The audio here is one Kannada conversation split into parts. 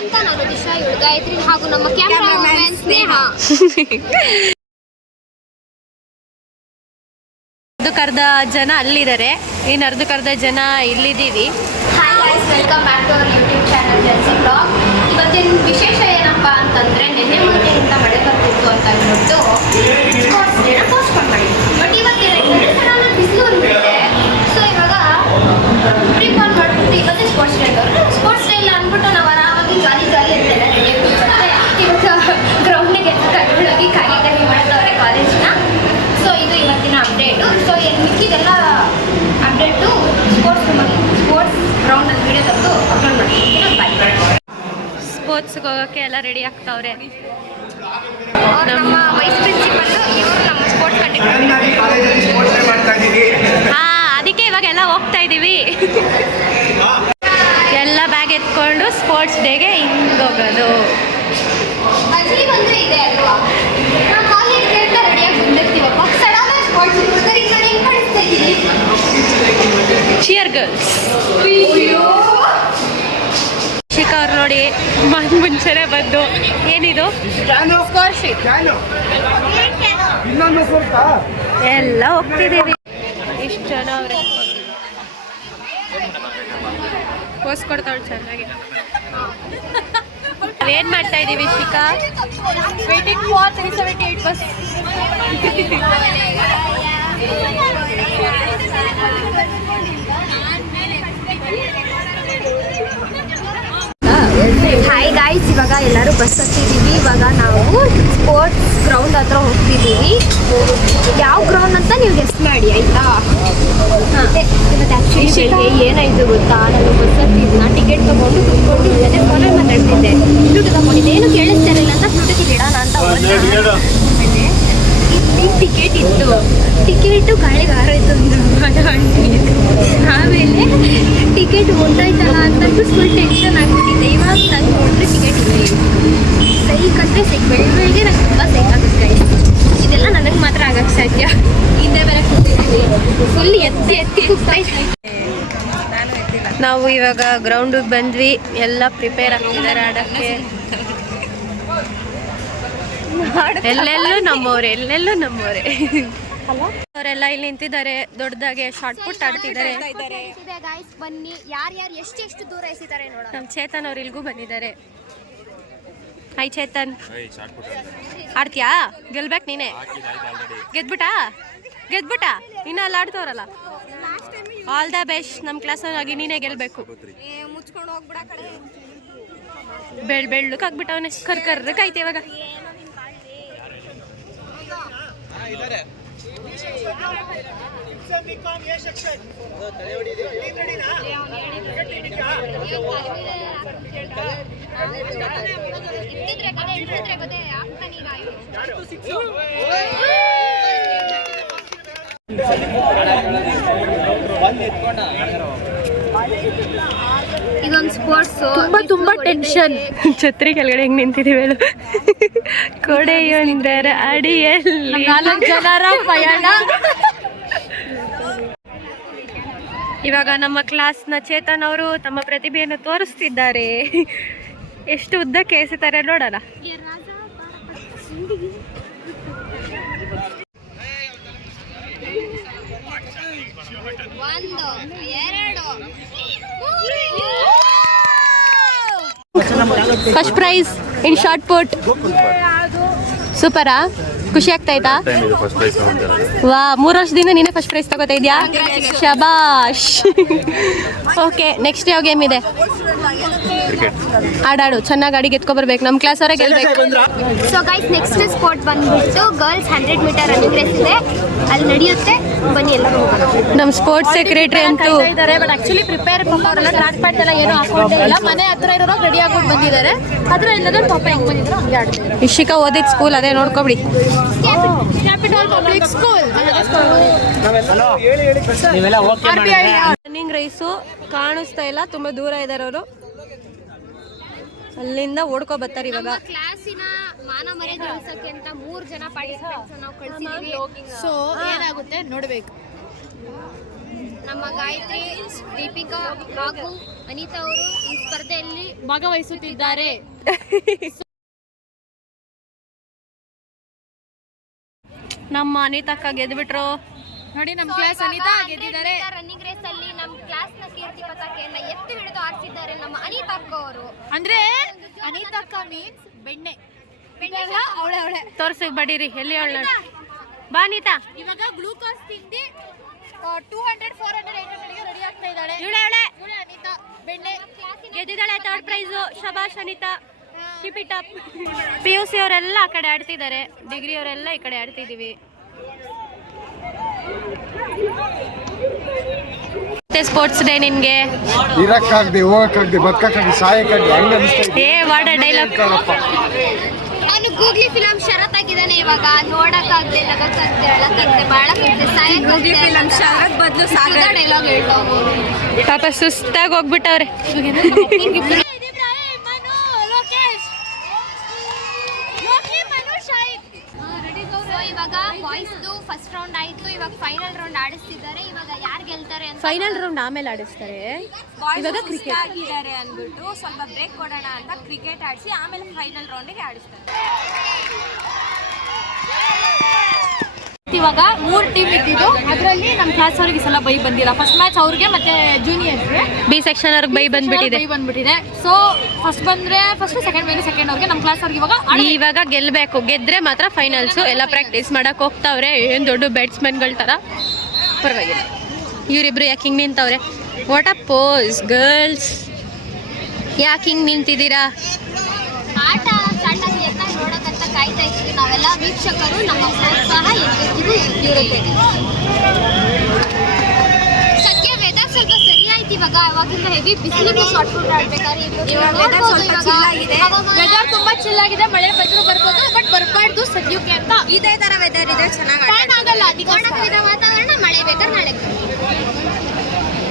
ಅಂತ ನಾನು ದಿಶಾ, ಇವಳು ಗಾಯತ್ರಿ ಹಾಗೂ ನಮ್ಮ ಕ್ಯಾಮರಾಮನ್ ಸ್ನೇಹ. ಅರ್ಧ ಜನ ಅಲ್ಲಿದ್ದಾರೆ, ಇನ್ನು ಅರ್ಧ ಜನ ಇಲ್ಲಿದ್ದೀವಿ. Hi guys, welcome back to our YouTube channel ಜೆನ್ಸಿ ಬ್ಲಾಗ್. ಇವತ್ತಿನ ವಿಶೇಷ ಏನಪ್ಪ ಅಂತಂದರೆ ನಿನ್ನೆ ಮೊನ್ನೆಯಿಂದ ಮಳೆ ಬರ್ತಿತ್ತು ಅಂತ ಅಂದ್ಬಿಟ್ಟು ಸ್ಪೋರ್ಟ್ಸ್ ಡೇನ ಪೋಸ್ಟ್ಪೋನ್ ಮಾಡಿದ್ವಿ. ಬಟ್ ಇವತ್ತು ಬಿಸಿಲು ಬಂದಿದೆ. ಸೊ ಇವಾಗ ಪ್ರಿಪೇರ್ ಮಾಡಿಬಿಟ್ಟು ಇವತ್ತೇ ಸ್ಪೋರ್ಟ್ಸ್ ಡೇ ಅವರು ಸ್ಪೋರ್ಟ್ಸ್ ಡೇ ಇಲ್ಲ ಅಂದ್ಬಿಟ್ಟು ನಾವು ಆರಾಮಾಗಿ ಜಾಲಿ ಅಂತೆಲ್ಲ ರೆಡಿ ಆಗಿರುತ್ತೆ. ಇವತ್ತು ಗ್ರೌಂಡಿಗೆ ತಗೊಂಡೋಗಿ ಕಾರ್ಯಕ್ರಮ ಮಾಡ್ತವ್ರೆ ಕಾಲೇಜ್ನ. ಸೊ ಇದು ಇವತ್ತಿನ ಅಪ್ಡೇಟು. ಸೊ ಮಿಕ್ಕಿದೆಲ್ಲ ಅಪ್ಡೇಟು ಸ್ಪೋರ್ಟ್ಸ್ ಗ್ರೌಂಡಲ್ಲಿ ವಿಡಿಯೋ ತೆಗೆದು ಅಪ್ಲೋಡ್ ಮಾಡ್ತೀನಿ. ಬಾಯ್. ಸ್ಪೋರ್ಟ್ಸ್ಗೆ ಹೋಗೋಕ್ಕೆ ಎಲ್ಲ ರೆಡಿ ಆಗ್ತಾವ್ರೆ. ನಮ್ಮ ವೈಸ್ ಪ್ರಿನ್ಸಿಪಲ್, ಇವರು ನಮ್ಮ ಸ್ಪೋರ್ಟ್ಸ್ ಕಂಡಕ್ಟರ್. ಅದಕ್ಕೆ ಇವಾಗೆಲ್ಲ ಹೋಗ್ತಾ ಇದ್ದೀವಿ. ಎಲ್ಲ ಬ್ಯಾಗ್ ಎತ್ಕೊಂಡು ಸ್ಪೋರ್ಟ್ಸ್ ಡೇಗೆ ಹಿಂಗೆ ಹೋಗೋದು. ಆಕ್ಚುಲಿ ಬಂದರೆ ಇದೆ ಅಲ್ವಾ, ನಾವು ಕಾಲೇಜ್ ಹೇಳ್ತಾ ರೆಡಿಯಾಗಿ ಬಂದಿರ್ತೀವಪ್ಪ. ಸಡನ್ ಸ್ಪೋರ್ಟ್ಸ್ ಈ ಕಡೆ ಹಿಂಗೆ ಕಳಿಸ್ತಾ ಇದ್ದೀವಿ. Cheer girls. ಶಿಖಾ ಅವ್ರು ನೋಡಿ ಮುಂಚೆನೆ ಬಂದು ಏನಿದು ಎಲ್ಲ ಹೋಗ್ತಿದ್ದೀವಿ. ಇಷ್ಟು ಜನ ಅವ್ರೆ ಪೋಸ್ ಕೊಡ್ತಾವಳು ಚೆನ್ನಾಗಿ. ಏನ್ ಮಾಡ್ತಾ ಇದ್ದೀವಿ Shikha? Waiting for 378 bus. Hi guys, ಇವಾಗ ಎಲ್ಲರೂ ಬಸ್ ಹತ್ತಿದ್ದೀವಿ. ಇವಾಗ ನಾವು ಸ್ಪೋರ್ಟ್ಸ್ ಗ್ರೌಂಡ್ ಹತ್ರ ಹೋಗ್ತಿದ್ದೀವಿ. ಯಾವ ಗ್ರೌಂಡ್ ಅಂತ ನೀವು ಗೆಸ್ ಮಾಡಿ ಆಯಿತಾ? ಇವತ್ತು ಆ್ಯಕ್ಚುಲಿ ಏನಾಯಿತು ಗೊತ್ತಾ, ನಾನು ಬಸ್ ಹತ್ತಿದ್ನ ಟಿಕೆಟ್ ತೊಗೊಂಡು ಕುತ್ಕೊಂಡು ಇಲ್ಲದೆ ಫೋನಲ್ಲಿ ಮಾತಾಡ್ತಿದ್ದೆ. ಬ್ಲೂಟೂತ್ ತಗೊಂಡಿದ್ದೆ, ಏನು ಕೇಳಿಸ್ತಾ ಇರಲಿಲ್ಲ ಅಂತ ಬ್ಲೂಟೂತ್ ಇಡೋಣ ಅಂತ ಇಲ್ಲಿ ಟಿಕೆಟ್ ಇತ್ತು. ಟಿಕೆಟು ಗಾಳಿಗೆ ಹಾರೋಯ್ತು ಆಮೇಲೆ ಟಿಕೆಟ್ ಹೊಂಟಾಯ್ತಲ್ಲ ಅಂತಂದು ಫುಲ್ ಟೆನ್ಷನ್ ಆಗಿಬಿಟ್ಟಿದೆ. ಇವಾಗ ನಂಗೆ ನೋಡಿದ್ರೆ ಟಿಕೆಟ್ ಇಲ್ಲ. ಸೈಕಂದ್ರೆ ಬೆಳಗ್ಗೆ ನಂಗೆ ತುಂಬ ಸೈಕಾಗುತ್ತೆ. ಇದೆಲ್ಲ ನನಗೆ ಮಾತ್ರ ಆಗಕ್ಕೆ ಸಾಧ್ಯ. ಹಿಂದೆ ಬೇರೆ ಕೂತಿದ್ದೀವಿ, ಫುಲ್ ಎತ್ತಿ ಕೂಗ್ತಾಯಿದ್ವಿ. ನಾವು ಇವಾಗ ಗ್ರೌಂಡಿಗೆ ಬಂದ್ವಿ. ಎಲ್ಲ ಪ್ರಿಪೇರ್ ಆಗ್ತಿದ್ದಾರೆ ಆಡೋಕ್ಕೆ. ಎಲ್ಲೆಲ್ಲೂ ನಮ್ಮವರೇ ಅವರೆಲ್ಲ ಇಲ್ಲಿ ನಿಂತಿದ್ದಾರೆ. ದೊಡ್ಡದಾಗೆ ಶಾರ್ಟ್ ಪುಟ್ ಆಡ್ತಿದ್ದಾರೆ. ಬನ್ನಿ, ಯಾರ್ಯಾರು ಎಷ್ಟು ದೂರ ಎಸಿತಾರೆ ನೋಡ. ನಮ್ಮ ಚೇತನ್ ಅವ್ರು ಇಲ್ಗೂ ಬಂದಿದ್ದಾರೆ. ಹಾಯ್ ಚೇತನ್, ಆಡ್ತೀಯಾ? ಗೆಲ್ಬೇಕು ನೀನೆ. ಗೆದ್ಬಿಟ್ಟ ಇನ್ನ ಅಲ್ಲಿ ಆಡ್ತವ್ರಲ್ಲ. All the best. ನಮ್ಮ ಕ್ಲಾಸಲ್ಲಿ ನೀನೇ ಗೆಲ್ಬೇಕು. ಬೆಳ್ಳಕ್ಕೆ ಆಗ್ಬಿಟ್ಟವನೇ, ಕರ್ಕರ್ರಕ್ಕೆ ಇವಾಗ. ಇದೊಂದು ಸ್ಪೋರ್ಟ್ಸ್ ತುಂಬಾ ಟೆನ್ಷನ್. ಛತ್ರಿ ಕೆಳಗಡೆ ಹೆಂಗ್ ನಿಂತಿದೀವಿ ಹೇಳು. ಕೊಡೆಯೊಂದರ ಅಡಿಯಲ್ಲಿ 4 ಜನರ ಪಯಣ. ಇವಾಗ ನಮ್ಮ ಕ್ಲಾಸ್ನ ಚೇತನ್ ಅವರು ತಮ್ಮ ಪ್ರತಿಭೆಯನ್ನು ತೋರಿಸ್ತಿದ್ದಾರೆ. ಎಷ್ಟು ಉದ್ದಕ್ಕೆ ಎಸಿತಾರೆ ನೋಡೋಣ. First prize in shot put. ಸೂಪರಾ? ಖುಷಿ ಆಗ್ತಾಯ್ತಾ? ವಾ, 3 ವರ್ಷದಿಂದ ನೀನೇ ಫಸ್ಟ್ ಪ್ರೈಸ್ ತಗೋತಾ ಇದೆಯಾ? ಶಬಾಷ್. ಓಕೆ, ನೆಕ್ಸ್ಟ್ ಯಾವ ಗೇಮ್ ಇದೆ? ಆಡಾಡು, ಚೆನ್ನಾಗಿ ಆಡಿ ಗೆದ್ಕೊಬರ್ಬೇಕು. ನಮ್ಮ ಕ್ಲಾಸ್ ಅವರೇ ಗೆಲ್ಬೇಕು. ಸೊ ಗೈಸ್, ನೆಕ್ಸ್ಟ್ ಸ್ಪೋರ್ಟ್ ಬಂದ್ಬಿಟ್ಟು ಗರ್ಲ್ಸ್ 100 ಮೀಟರ್ ರನ್ನಿಂಗ್ ರೇಸ್ ಇದೆ. ಅಲ್ಲಿ ನಡೆಯುತ್ತೆ, ಬನ್ನಿ ಎಲ್ಲರೂ ಹೋಗೋಣ. ನಮ್ಮ ಸ್ಪೋರ್ಟ್ಸ್ ಸೆಕ್ರೆಟರಿ ಅಂತೂ ಇದ್ದಾರೆ. ಬಟ್ ಆಕ್ಚುಲಿ ಪ್ರಿಪೇರ್ ಅವರೆಲ್ಲ ಟ್ರಾಕ್ ಪ್ಯಾಂಟ್ ಎಲ್ಲ ಏನೂ ಹಾಕೊಂಡಿಲ್ಲ. ಮನೆ ಹತ್ರ ಇರೋರು ರೆಡಿ ಆಗ್ಬಿಟ್ಟು ಬಂದಿದ್ದಾರೆ. ಅದ್ರ ಇಲ್ಲದ್ರೆ ಪಾಪ ಹೆಂಗ್ ಬಂದಿದ್ರು ಹಂಗೆ ಆಡ್ತಿದ್ರು. ಇಶಿಕಾ ಓದಿದ ಸ್ಕೂಲ್ ಅದೇ, ನೋಡ್ಕೊಬಿಡಿ. Capital public school. Running race ಕಾಣಿಸ್ತಾ ಇಲ್ಲ, ತುಂಬಾ ದೂರ ಇದ್ದಾರೆ ಅವರು. ಅಲ್ಲಿಂದ ಓಡ್ಕೊ ಬರ್ತಾರೆ ಇವಾಗ. ಕ್ಲಾಸಿನ ಮಾನ ಮರ್ಯಾದೆ ಉಳಿಸಕ್ಕೆ ಅಂತ 3 ಜನ ಪಾರ್ಟಿಸಿಪೆಂಟ್ಸ್ ನಾವು ಕಳಿಸಿದ್ದೀವಿ. ಸೊ ಏನಾಗುತ್ತೆ ನೋಡಬೇಕು. ನಮ್ಮ ಗಾಯತ್ರಿ, ದೀಪಿಕಾ ಹಾಗೂ ಅನಿತಾ ಅವರು ಈ ಸ್ಪರ್ಧೆಯಲ್ಲಿ ಭಾಗವಹಿಸುತ್ತಿದ್ದಾರೆ. ನಮ್ಮ ಅನಿತಕ್ಕ ಗೆದ್ಬಿಟ್ರು ನೋಡಿ ನಮ್ಮ ಕ್ಲಾಸ್ ಅನಿತಾ ಗೆದ್ದಿದ್ದಾರೆ. ರನ್ನಿಂಗ್ ರೇಸ್ ಅಲ್ಲಿ ನಮ್ಮ ಕ್ಲಾಸ್ ನ ಕೀರ್ತಿ ಪತಾಕೆಯನ್ನ ಎತ್ತಿ ಹಿಡಿದು ಆರಿಸಿದ್ದಾರೆ ನಮ್ಮ ಅನಿತಾ ಅಕ್ಕ ಅವರು. ಅಂದ್ರೆ ಅನಿತಾ ಅಕ್ಕ ಮೀನ್ಸ್ ಬೆಣ್ಣೆ ಅವಳೆ ತೋರ್ಸಿ ಬಡೀರಿ ಎಲ್ಲಿ ಅವಳು ಬಾ ಅನಿತಾ. ಇವಾಗ ಗ್ಲೂಕೋಸ್ ತಿಂಡಿ 200, 400, 800 ರೆಡಿ ಆಗ್ತಾ ಇದ್ದಾಳೆ. ಇವಳೆ ಅನಿತಾ ಬೆಣ್ಣೆ ಗೆದ್ದಿದ್ದಾಳೆ. Third prize. ಶಬಾಷ್ Anita, keep it up. PUC ಅವರೆಲ್ಲ ಆ ಕಡೆ ಆಡ್ತಿದ್ದಾರೆ, ಡಿಗ್ರಿ ಅವರೆಲ್ಲ ಈ ಕಡೆ ಆಡ್ತಿದೀವಿ. ಸ್ಪೋರ್ಟ್ಸ್ ಡೇ ನಿನ್ಗೆ ಇರಕ್ಕಾಗ್ದೆ ಹೋಗಕ್ಕಾಗ್ದೆ ಬದುಕಕ್ಕಾಗ್ದೆ ಸಾಯಕ್ಕಾಗ್ದೆ ಹಂಗ ವಾಡ ಡೈಲಾಗ್. ಅವನು ಗೂಗ್ಲಿ ಫಿಲಂ ಶರತ್ ಆಗಿದ್ದಾನೆ ಇವಾಗ. ನೋಡಕ್ಕಾಗ್ದೆ, ನಗಕ್ಕಾಗ್ದೆ, ಅಳಕ್ಕಾಗ್ದೆ, ಬಾಳಕ್ಕಾಗ್ದೆ, ಸಾಯಕ್ಕಾಗ್ದೆ. ಫಿಲಂ ಶರತ್ ಬದಲು ಸಾಗರ್ ಡೈಲಾಗ್ ಹೇಳ್ತಾವ. ಪಾಪ ಸುಸ್ತಾಗಿ ಹೋಗ್ಬಿಟ್ಟವ್ರೆ. ಇವಾಗ ಬಾಯ್ಸ್ದು ಫಸ್ಟ್ ರೌಂಡ್ ಆಯ್ತು, ಇವಾಗ ಫೈನಲ್ ರೌಂಡ್ ಆಡಿಸ್ತಿದ್ದಾರೆ. ಇವಾಗ ಯಾರು ಗೆಲ್ತಾರೆ ಅಂತ ಫೈನಲ್ ರೌಂಡ್ ಆಮೇಲೆ ಆಡಿಸ್ತಾರೆ. ಇವಾಗ ಕ್ರಿಕೆಟ್ ಆಗಿದ್ದಾರೆ ಅಂದ್ಬಿಟ್ಟು ಸ್ವಲ್ಪ ಬ್ರೇಕ್ ಕೊಡೋಣ ಅಂತ ಕ್ರಿಕೆಟ್ ಆಡಿಸಿ ಆಮೇಲೆ ಫೈನಲ್ ರೌಂಡಿಗೆ ಆಡಿಸ್ತಾರೆ. ಇವಾಗ 3 ಟೀಮ್ ಇದ್ದಿದ್ದು, ಅದರಲ್ಲಿ ನಮ್ಮ ಕ್ಲಾಸ್ ಅವ್ರಿಗೆ ಸಲ ಬೈ ಬಂದಿಲ್ಲ. ಫಸ್ಟ್ ಮ್ಯಾಚ್ ಅವ್ರಿಗೆ ಮತ್ತೆ ಜೂನಿಯರ್ಸ್ಗೆ ಬಿ ಸೆಕ್ಷನ್ ಅವ್ರಿಗೆ ಬೈ ಬಂದ್ಬಿಟ್ಟಿದೆ. ಸೊ ಫಸ್ಟ್ ಬಂದ್ರೆ ಫಸ್ಟ್, ಸೆಕೆಂಡ್ ಬಂದ್ರೆ ಸೆಕೆಂಡ್ ಅವ್ರಿಗೆ. ನಮ್ಮ ಕ್ಲಾಸ್ ಅವ್ರಿಗೆ ಇವಾಗ ಗೆಲ್ಬೇಕು. ಗೆದ್ರೆ ಮಾತ್ರ ಫೈನಲ್ಸ್. ಎಲ್ಲ ಪ್ರಾಕ್ಟೀಸ್ ಮಾಡಕ್ ಹೋಗ್ತಾವ್ರೆ. ಏನ್ ದೊಡ್ಡ ಬ್ಯಾಟ್ಸ್ಮನ್ಗಳ ತರ. ಪರವಾಗಿಲ್ಲ. ಇವರಿಬ್ರು ಯಾಕೆ ಹಿಂಗ್ ನಿಂತವ್ರೆ? What a pose girls. ಯಾಕೆ ಹಿಂಗ್ ನಿಂತಿದ್ದೀರಾ? ಆಟ ಸ್ಟಾರ್ಟ್ ಆಗಿ ಅಂತ ನೋಡಕ್ಕಂತ ಕಾಯ್ತಾ ಇದ್ವಿ ನಾವೆಲ್ಲ ವೀಕ್ಷಕರು. ನಮ್ಮ ಪ್ರೋತ್ಸಾಹ ಇರುತ್ತೆ. ಸದ್ಯ ವೆದರ್ ಸ್ವಲ್ಪ ಸರಿ ಆಯ್ತು ಇವಾಗ. ಅವಾಗಿಂದ ಹೆವಿ ಬಿಸಿಲಿಗೆ ಶಾರ್ಟ್ ಫುಟ್ ಆಡ್ಬೇಕಾದ್ರೆ ವೆದರ್ ತುಂಬಾ ಚಿಲ್ ಆಗಿದೆ. ಮಳೆ ಬಂದ್ರು ಬರ್ಬೋದು, ಬಟ್ ಬರಬಾರ್ದು ಸದ್ಯಕ್ಕೆ ಅಂತ. ಇದೇ ತರ ವೆದರ್ ಇದೆ ಚೆನ್ನಾಗಿ ಆಗಲ್ಲ. ಒಣಗಿದ ವಾತಾವರಣ, ಮಳೆ ಬೇಕಾದ್ರೆ ನಾಳೆ.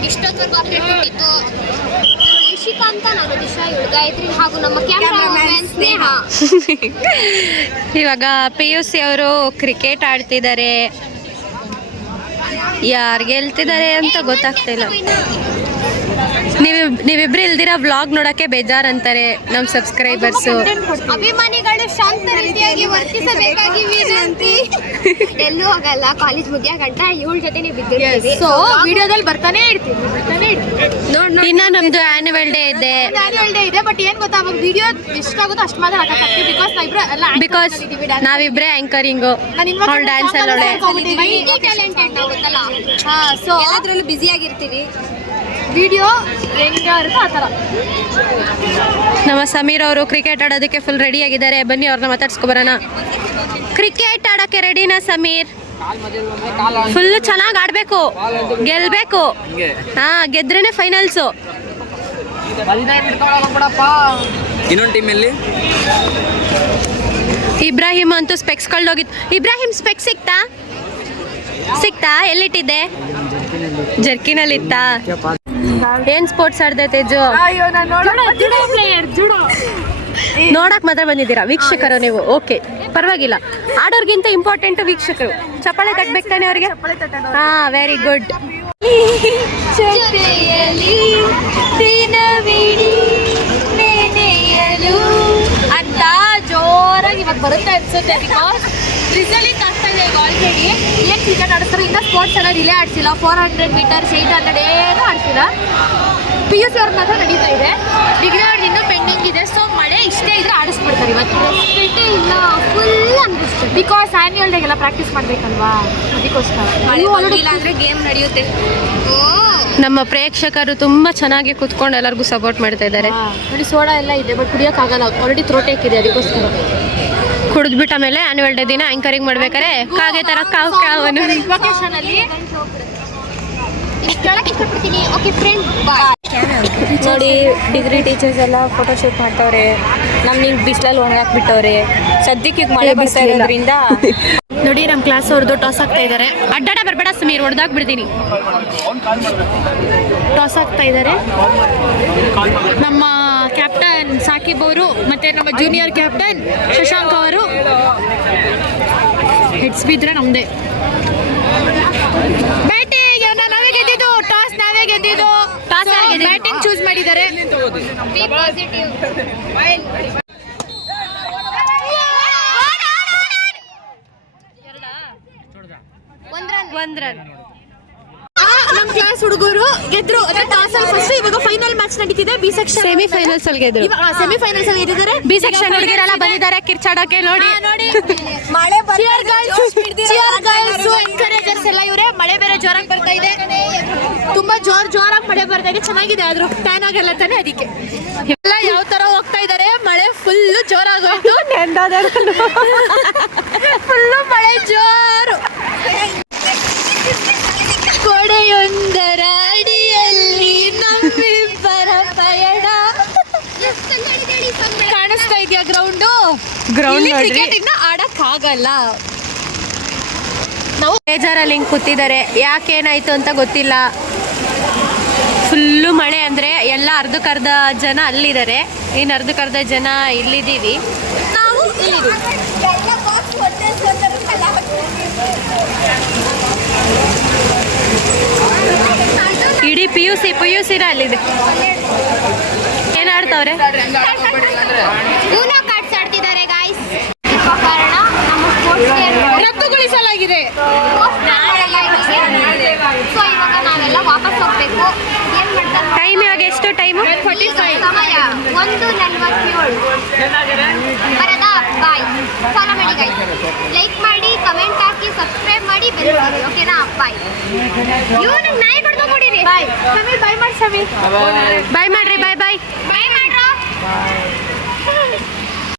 ಇಷ್ಟೊತ್ತವರೆಗೂ ಅಪ್ಡೇಟ್ ಕೊಟ್ಟಿತ್ತು ಇಶಿಕಾ ಅಂತ, ನಾನು ದಿಶಾ, ಇವಳು ಗಾಯತ್ರಿ ಹಾಗೂ ನಮ್ಮ ಕ್ಯಾಮ್ರಾಮನ್ ಸ್ನೇಹ. ಇವಾಗ PUC ಅವರು ಕ್ರಿಕೆಟ್ ಆಡ್ತಿದ್ದಾರೆ. ಯಾರು ಗೆಲ್ತಿದ್ದಾರೆ ಅಂತ ಗೊತ್ತಾಗ್ತಿಲ್ಲ. ನೀವಿಬ್ರು ಇಲ್ದಿರ ವ್ಲಾಗ್ ನೋಡಕ್ಕೆ ಬೇಜಾರಂತಾರೆ ನಮ್ಮ ಸಬ್ಸ್ಕ್ರೈಬರ್ಸು. ಅಭಿಮಾನಿಗಳು ಶಾಂತ ರೀತಿಯಾಗಿ ವರ್ತಿಸಬೇಕಾಗಿ ವಿನಂತಿ. ಎಲ್ಲೂ ಹೋಗಲ್ಲ, ಕಾಲೇಜ್ ಮುಗಿಯ ಗಂಟ ಇವಳ ಜೊತೆನೆ ಬಿದ್ದಿರ್ತೀವಿ. ಸೊ ವಿಡಿಯೋದಲ್ಲಿ ಬರ್ತಾನೆ ಇರ್ತೀವಿ. ಇನ್ನ ನಮ್ದು ಆನ್ಯುವಲ್ ಡೇ ಇದೆ. ಆನ್ಯುವಲ್ ಡೇ ಇದೆ, ಬಟ್ ಏನ್ ಗೊತ್ತಾ, ಅವಾಗ ವಿಡಿಯೋ ಎಷ್ಟಾಗುತ್ತೋ ಅಷ್ಟು ಮಾತ್ರ ಹಾಕಕ್ಕಾಗ್ತೀವಿ. ಬಿಕಾಸ್ ನಾವಿಬ್ರು ಎಲ್ಲ ಬಿಕಾಸ್ ನಾವಿಬ್ರೆ ಆಂಕರಿಂಗು, ಅವ್ಳು ಡ್ಯಾನ್ಸ್ ಅಲ್ಲೋಳೆ. ಟ್ಯಾಲೆಂಟೆಡ್ ಆಗುತ್ತಲ್ಲ. ಸೊ ಎಲ್ಲದ್ರಲ್ಲೂ ಬ್ಯುಸಿ ಆಗಿರ್ತೀವಿ. ವಿಡಿಯೋ ಹೆಂಗಿರುತ್ತೋ ಆ ಥರ. ನಮ್ಮ ಸಮೀರ್ ಅವರು ಕ್ರಿಕೆಟ್ ಆಡೋದಕ್ಕೆ ಫುಲ್ ರೆಡಿ ಆಗಿದ್ದಾರೆ. ಬನ್ನಿ ಅವ್ರನ್ನ ಮಾತಾಡ್ಸ್ಕೊಬರೋಣ. ಕ್ರಿಕೆಟ್ ಆಡೋಕ್ಕೆ ರೆಡಿನಾ ಸಮೀರ್? ಫುಲ್ ಚೆನ್ನಾಗಿ ಆಡಬೇಕು, ಗೆಲ್ಬೇಕು. ಗೆದ್ರೇನೆ ಫೈನಲ್ಸು. ಇನ್ನೊಂದು ಟೀಮಲ್ಲಿ ಇಬ್ರಾಹಿಂ ಅಂತೂ ಸ್ಪೆಕ್ಸ್ ಕಳ್ದೋಗಿತ್ತು. ಇಬ್ರಾಹಿಂ ಸ್ಪೆಕ್ಸ್ ಸಿಕ್ತಾ? ಎಲ್ಲಿಟ್ಟಿದ್ದೆ? ಜರ್ಕಿನಲ್ಲಿತ್ತಾ? ಏನ್ ಸ್ಪೋರ್ಟ್ಸ್ ಆಡ್ದೆ ತೇಜು? ನೋಡಕ್ ಮಾತ್ರ ಬಂದಿದ್ದೀರಾ ವೀಕ್ಷಕರು ನೀವು? ಓಕೆ, ಪರವಾಗಿಲ್ಲ. ಆಡೋರ್ಗಿಂತ ಇಂಪಾರ್ಟೆಂಟ್ ವೀಕ್ಷಕರು. ಚಪ್ಪಾಳೆ ತಟ್ಬೇಕು ತಾನೆ ಅವ್ರಿಗೆ? ಹಾ, ವೆರಿ ಗುಡ್. ಅಂತ ಜೋರಾಗಿ ಇವಾಗ ಬರುತ್ತೆ ಅನ್ಸುತ್ತೆ. ಬಿಕಾಸ್ ರಿಸಲ್ಟ್ ಆಗ್ತಾ ಇದೆ ಈಗ ಆಲ್ರೆಡಿ. ಏನು ಕ್ರಿಕೆಟ್ ಆಡಿಸ್ತಾರೆ, ಇಂದ ಸ್ಪೋರ್ಟ್ಸ್ ಎಲ್ಲ ರಿಲೇ ಆಡ್ಸಿಲ್ಲ. 400 ಮೀಟರ್ಸ್, 800 ಏನೂ ಆಡ್ಸಿಲ್ಲ. PUC ಅವ್ರ ಮಾತ್ರ ನಡೀತಾ ಇದೆ. ಡಿಗ್ರಿ ಅವ್ರದ್ದು ಇನ್ನೂ ಪೆಂಡಿಂಗ್ ಇದೆ. ಸೊ ಮಳೆ ಇಷ್ಟೇ ಇದ್ರೆ ಆಡಿಸ್ಬಿಡ್ತಾರೆ ಇವತ್ತು. ಇಲ್ಲ, ಫುಲ್ ಅನ್ಬಿಡ್ತು. ಬಿಕಾಸ್ ಆನ್ಯುವಲ್ ಡೇಗೆಲ್ಲ ಪ್ರಾಕ್ಟೀಸ್ ಮಾಡಬೇಕಲ್ವಾ, ಅದಕ್ಕೋಸ್ಕರ. ಅಂದ್ರೆ ಗೇಮ್ ನಡೆಯುತ್ತೆ. ನಮ್ಮ ಪ್ರೇಕ್ಷಕರು ತುಂಬಾ ಚೆನ್ನಾಗಿ ಕುತ್ಕೊಂಡು ಎಲ್ಲರಿಗೂ ಸಪೋರ್ಟ್ ಮಾಡ್ತಾ ಇದ್ದಾರೆ. ನೋಡಿ, ಸೋಡಾ ಎಲ್ಲ ಇದೆ, ಬಟ್ ಕುಡಿಯೋಕ್ಕಾಗಲ್ಲ. ಆಲ್ರೆಡಿ ಥ್ರೋಟ್ ಏಕಿದೆ, ಅದಕ್ಕೋಸ್ಕರ. ಕುಡಿದ್ಬಿಟ್ಟ ಮೇಲೆ ಆನ್ಯುವಲ್ ಡೇ ದಿನ ಆಂಕರಿಂಗ್ ಮಾಡ್ಬೇಕಾರೆ ಕಾಗೆ ತರ ಕಾವನು. ವೆಕೇಶನ್ ಅಲ್ಲಿ ಇಷ್ಟೊಳಗೆ ಇಷ್ಟಪಡ್ತೀನಿ. ಓಕೆ ಫ್ರೆಂಡ್, ಬಾಯ್. ನೋಡಿ, ಡಿಗ್ರಿ ಟೀಚರ್ಸ್ ಎಲ್ಲ ಫೋಟೋ ಶೂಟ್ ಮಾಡ್ತವ್ರೆ. ನಮ್ಗೆ ಬಿಸಿಲಲ್ಲಿ ಒಣಗಾಕ್ಬಿಟ್ಟವ್ರೆ. ಸದ್ಯಕ್ಕೆ ಈಗ ಮಳೆ ಬರ್ತಾ ಇರೋದ್ರಿಂದ ನೋಡಿ, ನಮ್ಮ ಕ್ಲಾಸ್ ಅವ್ರದ್ದು ಟಾಸ್ ಆಗ್ತಾ ಇದ್ದಾರೆ. ಅಡ್ಡಾಡ ಬರಬೇಡ ಸಮೀರ್, ಹೊಡೆದಾಕ್ ಬಿಡ್ತೀನಿ. ಟಾಸ್ ಆಗ್ತಾ ಇದ್ದಾರೆ. ನಮ್ಮ ಕ್ಯಾಪ್ಟನ್ ಸಾಕಿಬ್ ಅವರು ಮತ್ತೆ ನಮ್ಮ ಜೂನಿಯರ್ ಕ್ಯಾಪ್ಟನ್ ಶಶಾಂಕ್ ಅವರು. ಹೆಡ್ಸ್ ಬಿದ್ರೆ ನಮ್ದೇ ಬ್ಯಾಟಿಂಗ್. ನಾವೇ ಗೆದ್ದಿದ್ದು ಟಾಸ್, ನಾವೇ ಗೆದ್ದಿದ್ದು. ಬ್ಯಾಟಿಂಗ್ ಚೂಸ್ ಮಾಡಿದ್ದಾರೆ. ಪಾಸಿಟಿವ್. ಒಂದ್ ರನ್. ನಮ್ಮ ಕ್ಲಾಸ್ ಹುಡುಗರು ಗೆದ್ರು ಫಸ್ಟ್. ಇವಾಗ ಫೈನಲ್ ಮ್ಯಾಚ್ ನಡೀತಿದೆ. ಬಿ ಸೆಕ್ಷನ್ ಸೆಮಿಫೈನಲ್ಸ್ ಅಲ್ಲಿ ಗೆದ್ರು. ಸೆಮಿಫೈನಲ್ಸ್ ಅಲ್ಲಿ ಇದ್ದಾರೆ. ಬಿ ಸೆಕ್ಷನ್ ಹುಡುಗಿರೆಲ್ಲ ಬಂದಿದ್ದಾರೆ ಕಿರ್ಚಾಡೋಕೆ. ನೋಡಿ ಮಳೆ ಎನ್ಕರೇಜರ್ಸ್ ಎಲ್ಲ ಇವರೇ. ಮಳೆ ಬೇರೆ ಜೋರಾಗಿ ಬರ್ತಾ ಇದೆ, ತುಂಬಾ ಜೋರಾಗಿ ಮಳೆ ಬರ್ತಾ ಇದೆ. ಚೆನ್ನಾಗಿದೆ, ಆದ್ರೂ ಟ್ಯಾನ್ ಆಗಲ್ಲ ತಾನೆ, ಅದಕ್ಕೆ ಎಲ್ಲ ಯಾವ ತರ ಹೋಗ್ತಾ ಇದಾರೆ. ಮಳೆ ಫುಲ್ ಜೋರಾಗೋಯ್ತು, ಫುಲ್ಲು ಮಳೆ ಜೋರು. ಕೊಡೆಯೊಂದರ ಅಡಿಯಲ್ಲಿ ನಮ್ಮಿಬ್ಬರ ಪಯಣ. ಕಾಣಿಸ್ತಾ ಇದೆಯಾ ಗ್ರೌಂಡು? ಗ್ರೌಂಡ್ ಕ್ರಿಕೆಟ್ ಇನ್ನ ಆಡಕ್ ಆಗಲ್ಲ. ನಾವು ಬೇಜಾರಲ್ಲಿ ಹಿಂಗೆ ಕೂತಿದ್ದಾರೆ. ಯಾಕೇನಾಯ್ತು ಅಂತ ಗೊತ್ತಿಲ್ಲ. ಫುಲ್ಲು ಮಳೆ ಅಂದರೆ ಎಲ್ಲ ಅರ್ಧಕ್ಕರ್ಧ ಜನ ಅಲ್ಲಿದ್ದಾರೆ, ಇನ್ನು ಅರ್ಧಕ್ಕರ್ಧ ಜನ ಇಲ್ಲಿದ್ದೀವಿ. ನಾವು ಇಲ್ಲಿದ್ದೀವಿ. ಇಡೀ ಪಿ ಯು ಸಿನ ಅಲ್ಲಿದೆ. ಏನಾಡ್ತವ್ರೆ? ಯೂನೋ ಕಾರ್ಡ್ಸ್ ಆಡ್ತಿದ್ದಾರೆ ಗಾಯ್ಸ್. ಕಾರಣ ನಮ್ಮ ಸ್ಪೋರ್ಟ್ಸ್ಗೆ ರದ್ದುಗೊಳಿಸಲಾಗಿದೆ. ಸೊ ಇವಾಗ ನಾವೆಲ್ಲ ವಾಪಸ್ ಹೋಗ್ಬೇಕು. ಏನ್ ಮಾಡ್ತಾರೆ? ಟೈಮ್ ಇವಾಗ ಎಷ್ಟು? ಟೈಮು ಸಮಯ 1:47. ಬರದಾ? ಬಾಯ್. ಫಾಲೋ ಮಾಡಿ ಗೈಸ್, ಲೈಕ್ ಮಾಡಿ, ಕಮೆಂಟ್ ಹಾಕಿ, ಸಬ್ಸ್ಕ್ರೈಬ್ ಮಾಡಿ, ಬೆಲ್ ಮಾಡಿ. ಓಕೆನಾ? ಬಾಯ್. ನಂಗೆ ನಾಯಿ ಕೊಡ್ಕೊಂಡ್ಬಿಡಿರಿ. ಬಾಯ್ ಸಮೀರ್, ಬಾಯ್ ಮಾಡಿ ಸಮೀರ್. ಬಾಯ್ ಮಾಡ್ರಿ. ಬಾಯ್ ಬಾಯ್ ಮಾಡ್ರಾ.